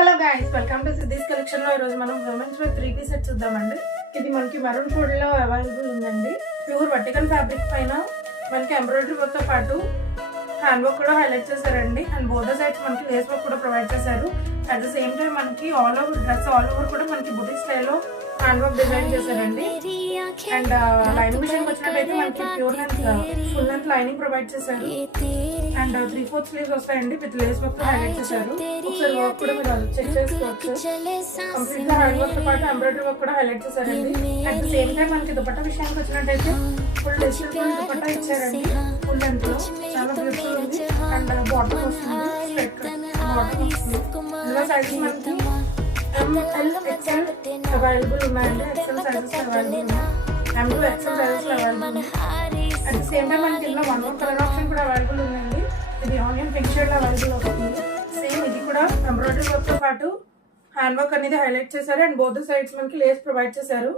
Hello guys, welcome to Siddhi's collection లో ఈరోజు మనం ఉమెన్స్ వేర్ 3 సెట్ చూద్దామండి. ఇది మనకి మెరూన్ ఫోల్డ్ లో అవైలబుల్ ఉందండి. ప్యూర్ వర్టికల్ ఫ్యాబ్రిక్ పైన మనకి ఎంబ్రాయిడరీ వర్క్ తో పాటు హ్యాండ్ వర్క్ కూడా హైలైట్ చేశారండి. అండ్ బోర్డర్ సైడ్స్ మనకి లేస్ వర్క్ కూడా ప్రొవైడ్ చేశారు. అట్ ద సేమ్ టైం మనకి all over dress all over కూడా మనకి బుటిక్ స్టైల్లో హ్యాండ్ వర్క్ డిజైన్ చేశారండి. అండ్ లైనింగ్ మిషన్ వచ్చినట్టయితే మనకి pure length full length lining provide చేశారు. అండ్ 3/4 స్లీవ్స్ వస్తాయండి విత్ లేస్ వర్క్ హైలైట్ చేశారు. ఒకసారి వర్క్ కూడా మీరు చెక్ చేసుకోవచ్చు. కంప్లీట్ గా హ్యాండ్ వర్క్ తో పాటు ఎంబ్రాయిడరీ వర్క్ కూడా హైలైట్ చేశారండి. అట్ ద సేమ్ టైం మనకి దుపట్టా విషయానికి వచ్చినట్టయితే ఫుల్ డిజిటల్ దుపట్టా ఇచ్చారండి. ఫుల్ లెంత్ లో చాలా బ్యూటిఫుల్ ఉంది. అండ్ బాటమ్ వస్తుంది, స్ట్రైట్ కట్ బాటమ్ వస్తుంది. ఇందులో సైజ్ మనకి ML XL అవైలబుల్ ఉన్నాయండి. XL సైజెస్ అవైలబుల్ ఉన్నాయి. M2 XL సైజెస్ అవైలబుల్ ఉన్నాయి. అట్ ద సేమ్ టైం మనకి ఇందులో వన్ మోర్ కలర్ ఆప్షన్ కూడా అవైలబుల్ ఉందండి. ఇది ఆనియన్ పింక్ షేడ్ లో అవైలబుల్ అవుతుంది. సేమ్ ఇది కూడా ఎంబ్రాయిడరీ వర్క్ తో పాటు హ్యాండ్ వర్క్ అనేది హైలైట్ చేశారు. అండ్ బోత్ సైడ్స్ మనకి లేస్ ప్రొవైడ్ చేశారు.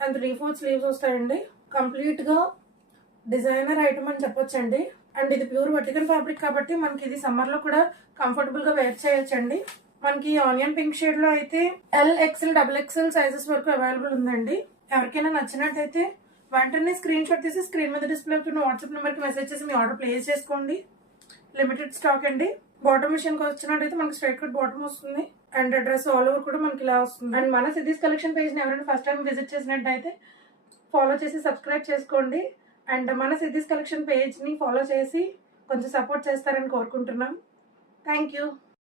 అండ్ 3/4 స్లీవ్స్ వస్తాయండి. కంప్లీట్ గా డిజైనర్ ఐటమ్ అని చెప్పొచ్చండి. అండ్ ఇది ప్యూర్ వర్టికల్ ఫ్యాబ్రిక్ కాబట్టి మనకి ఇది సమ్మర్ లో కూడా కంఫర్టబుల్ గా వేర్ చేయొచ్చండి. మనకి ఆనియన్ పింక్ షేడ్ లో అయితే LXL XXL సైజెస్ వరకు అవైలబుల్ ఉందండి. ఎవరికైనా నచ్చినట్టయితే వెంటనే స్క్రీన్ షాట్ తీసి స్క్రీన్ మీద డిస్ప్లే అవుతున్న వాట్సాప్ నెంబర్ కి మెసేజ్ చేసి మీ ఆర్డర్ ప్లేస్ చేసుకోండి. లిమిటెడ్ స్టాక్ అండి. బాటమ్ విషయానికి వచ్చినట్టయితే మనకి స్ట్రైట్ కట్ బాటమ్ వస్తుంది. అండ్ డ్రెస్ ఆల్ ఓవర్ కూడా మనకి ఇలా వస్తుంది. అండ్ మన సిద్ధీస్ కలెక్షన్ పేజ్ ని ఎవరైనా ఫస్ట్ టైం విజిట్ చేసినట్టయితే ఫాలో చేసి సబ్స్క్రైబ్ చేసుకోండి. అండ్ మన సిద్ధీస్ కలెక్షన్ పేజ్ ని ఫాలో చేసి కొంచెం సపోర్ట్ చేస్తారని కోరుకుంటున్నాం. Thank you.